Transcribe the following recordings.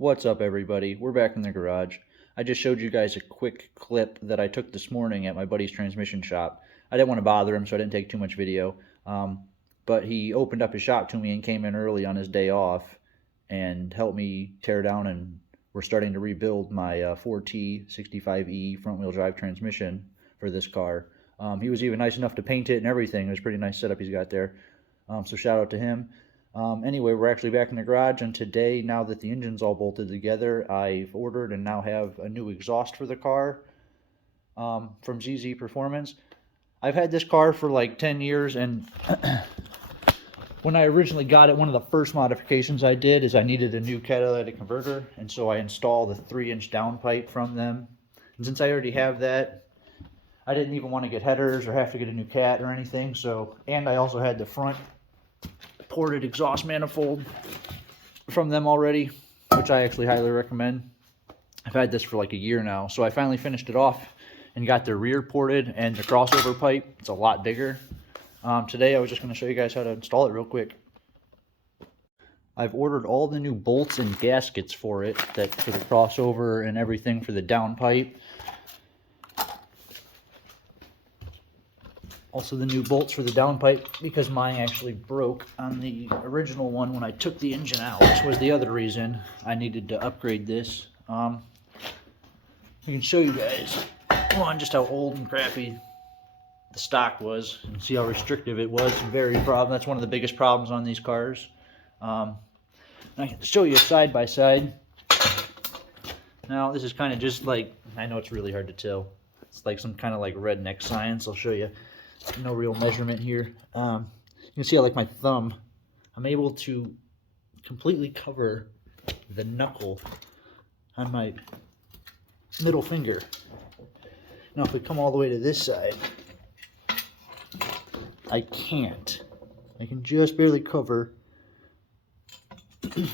What's up, everybody? We're back in the garage. I just showed you guys a quick clip that I took this morning at my buddy's transmission shop. I didn't want to bother him, so I didn't take too much video. But he opened up his shop to me and came in early on his day off and helped me tear down, and we're starting to rebuild my 4T 65E front-wheel drive transmission for this car. He was even nice enough to paint it and everything. It was a pretty nice setup he's got there. So shout out to him. Anyway, we're actually back in the garage, and today, now that the engine's all bolted together, I've ordered and now have a new exhaust for the car from ZZ Performance. I've had this car for like 10 years, and when I originally got it, one of the first modifications I did is I needed a new catalytic converter, and so I installed a 3-inch downpipe from them. And since I already have that, I didn't even want to get headers or have to get a new cat or anything. And I also had the front ported exhaust manifold from them already, which I actually highly recommend. I've had this for like a year now, so I finally finished it off and got the rear ported and the crossover pipe. It's a lot bigger. Today I was just going to show you guys how to install it real quick. I've ordered all the new bolts and gaskets for it, for the crossover and everything for the downpipe. Also the new bolts for the downpipe, because mine actually broke on the original one when I took the engine out, which was the other reason I needed to upgrade this. I can show you guys, one, just how old and crappy the stock was, and see how restrictive it was. That's one of the biggest problems on these cars. I can show you side by side. Now this is kind of just like, I know it's really hard to tell. It's like some kind of like redneck science. I'll show you. No real measurement here. You can see how, like, my thumb, I'm able to completely cover the knuckle on my middle finger. Now if we come all the way to this side, I can't. I can just barely cover. I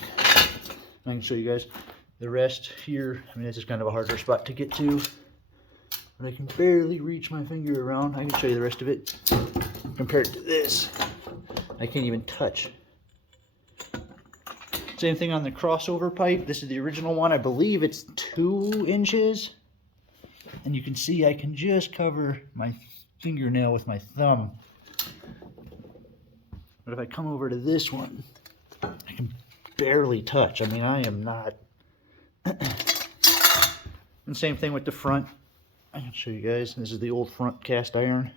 can show you guys the rest here. I mean, this is kind of a harder spot to get to, but I can barely reach my finger around. I can show you the rest of it. Compared to this, I can't even touch. Same thing on the crossover pipe. This is the original one. I believe it's 2 inches. And you can see I can just cover my fingernail with my thumb. But if I come over to this one, I can barely touch. I mean, I am not. And same thing with the front. I can show you guys. This is the old front cast iron.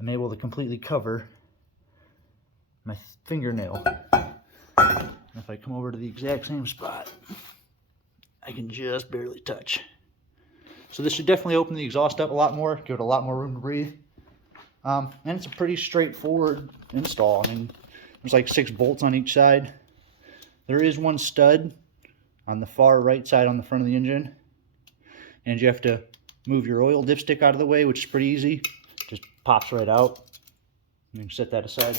I'm able to completely cover my fingernail. And if I come over to the exact same spot, I can just barely touch. So this should definitely open the exhaust up a lot more, give it a lot more room to breathe. And it's a pretty straightforward install. I mean, there's like 6 bolts on each side. There is one stud on the far right side on the front of the engine. And you have to move your oil dipstick out of the way, which is pretty easy. Just pops right out. And you can set that aside.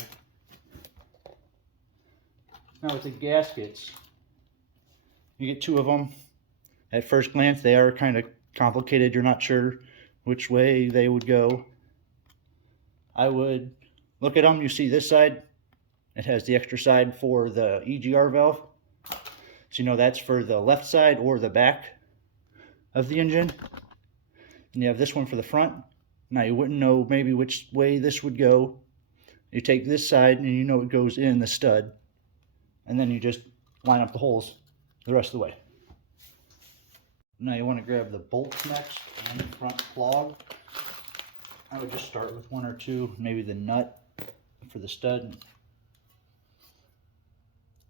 Now with the gaskets, you get 2 of them. At first glance, they are kind of complicated. You're not sure which way they would go. I would look at them. You see this side, it has the extra side for the EGR valve. So you know that's for the left side or the back of the engine. And you have this one for the front. Now you wouldn't know maybe which way this would go. You take this side and you know it goes in the stud. And then you just line up the holes the rest of the way. Now you want to grab the bolts next and the front plog. I would just start with 1 or 2, maybe the nut for the stud.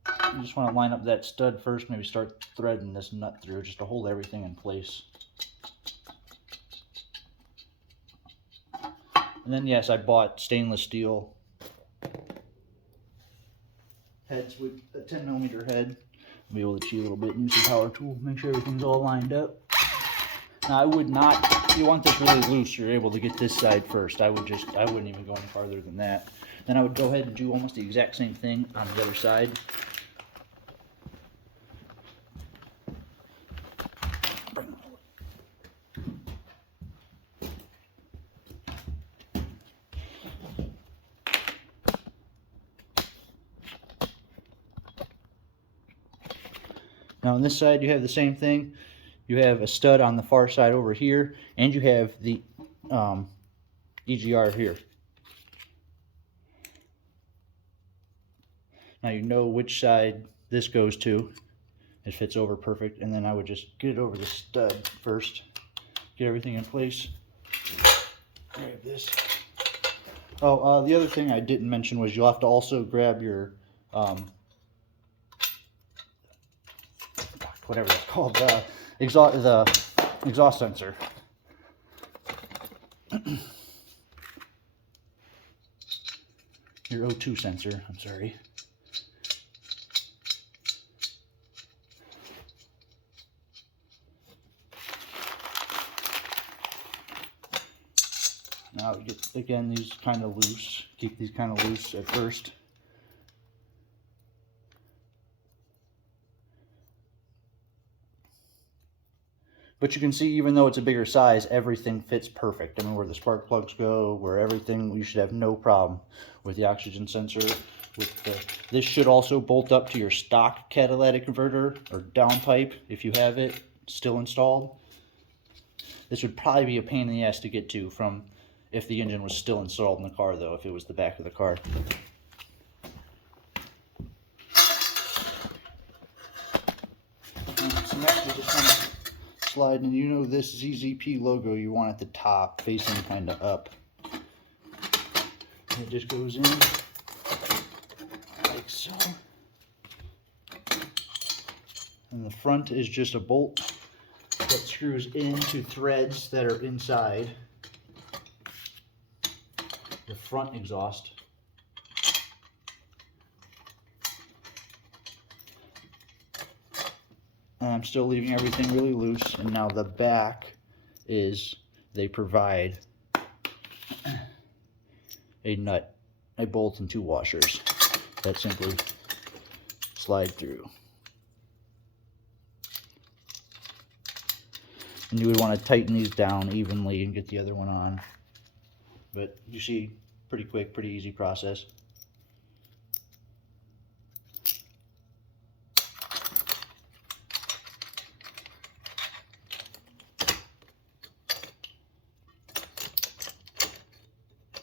You just want to line up that stud first, maybe start threading this nut through just to hold everything in place. And then, yes, I bought stainless steel heads with a 10mm head. I'll be able to cheat a little bit and use the power tool, make sure everything's all lined up. Now, I would not, if you want this really loose, you're able to get this side first. I wouldn't even go any farther than that. Then I would go ahead and do almost the exact same thing on the other side. Now on this side you have the same thing. You have a stud on the far side over here, and you have the EGR here. Now you know which side this goes to. It fits over perfect, and then I would just get it over the stud first. Get everything in place. Grab this. Oh, the other thing I didn't mention was you'll have to also grab your whatever it's called, the exhaust sensor. Your O2 sensor, I'm sorry. Now get, again, these kind of loose. Keep these kind of loose at first. But you can see, even though it's a bigger size, everything fits perfect. I mean, where the spark plugs go, where everything, you should have no problem with the oxygen sensor. This should also bolt up to your stock catalytic converter or downpipe if you have it still installed. This would probably be a pain in the ass to get to from if the engine was still installed in the car, though, if it was the back of the car. So next, we're just going to slide, and you know this ZZP logo you want at the top, facing kind of up. And it just goes in like so. And the front is just a bolt that screws into threads that are inside the front exhaust. And I'm still leaving everything really loose. And now the back is, they provide a nut, a bolt, and 2 washers that simply slide through. And you would want to tighten these down evenly and get the other one on. But you see, pretty quick, pretty easy process.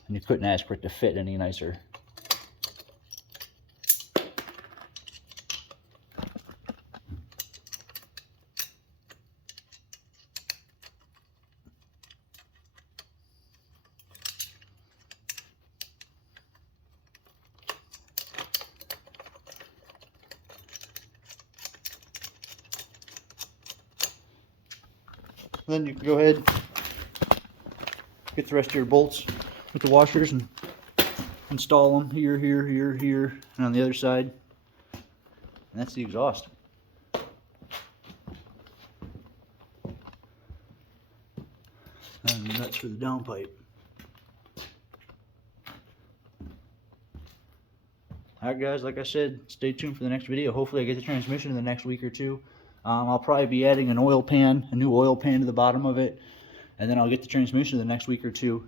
And you couldn't ask for it to fit any nicer. Then you can go ahead, get the rest of your bolts with the washers and install them here, here, here, here, and on the other side. And that's the exhaust. And the nuts for the downpipe. Alright guys, like I said, stay tuned for the next video. Hopefully I get the transmission in the next week or two. I'll probably be adding an oil pan, a new oil pan to the bottom of it, and then I'll get the transmission in the next week or two.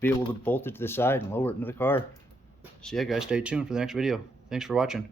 Be able to bolt it to the side and lower it into the car. So yeah guys, stay tuned for the next video. Thanks for watching.